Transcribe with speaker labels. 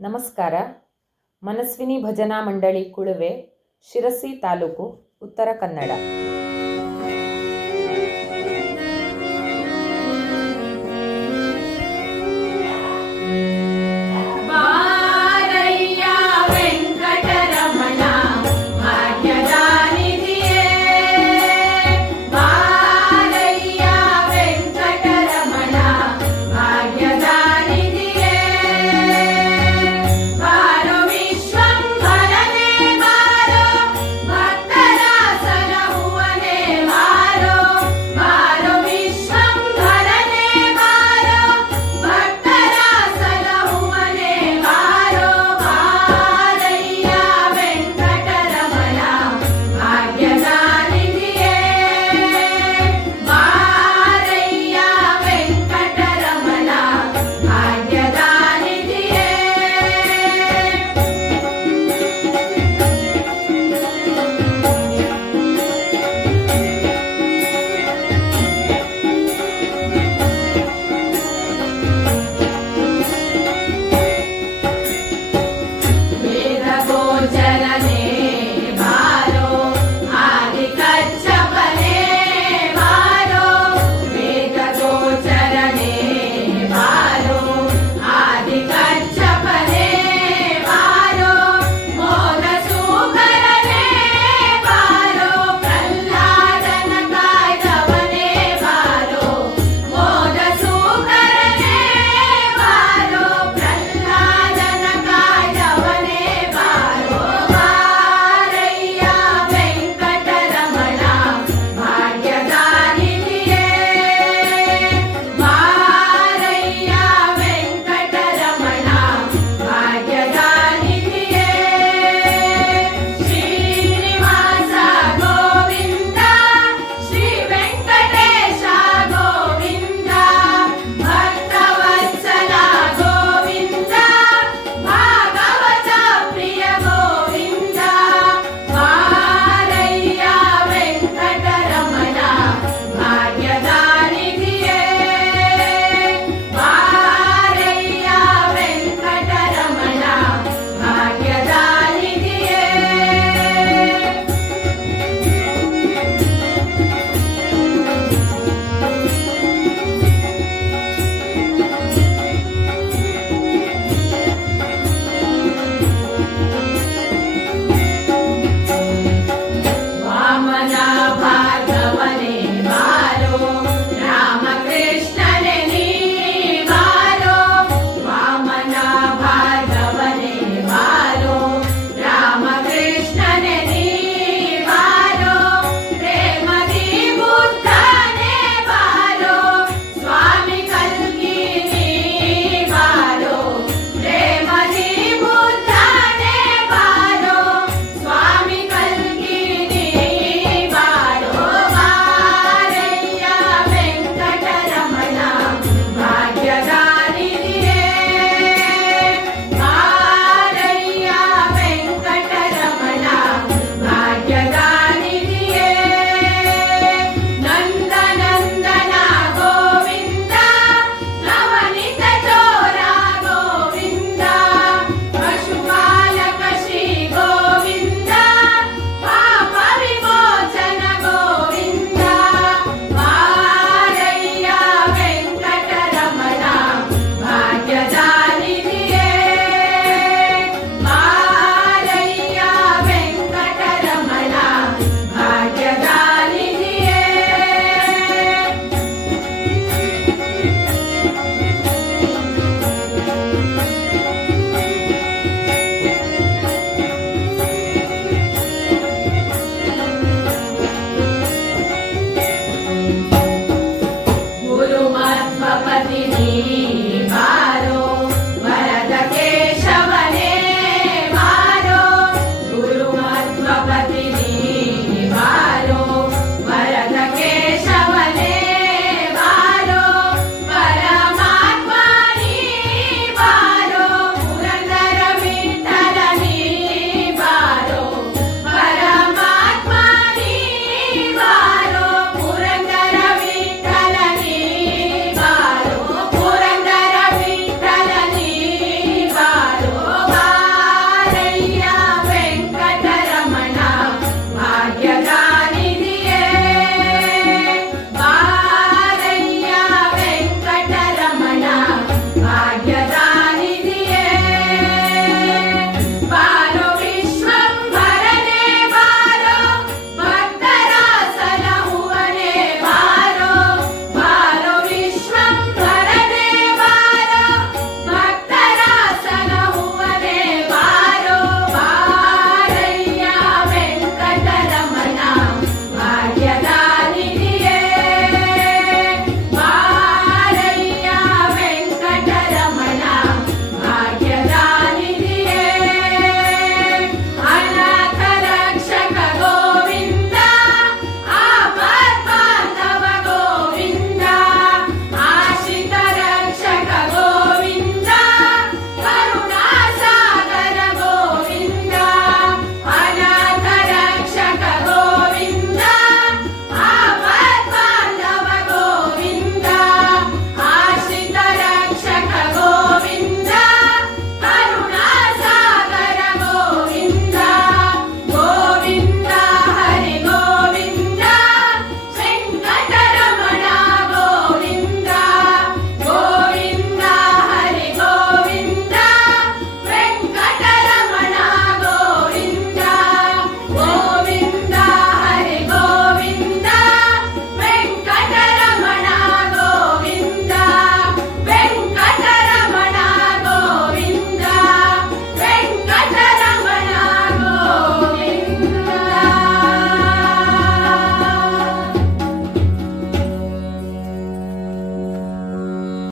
Speaker 1: ನಮಸ್ಕಾರ. ಮನಸ್ವಿನಿ ಭಜನಾ ಮಂಡಳಿ ಕುಳುವೆ ಶಿರಸಿ ತಾಲೂಕು ಉತ್ತರ ಕನ್ನಡ.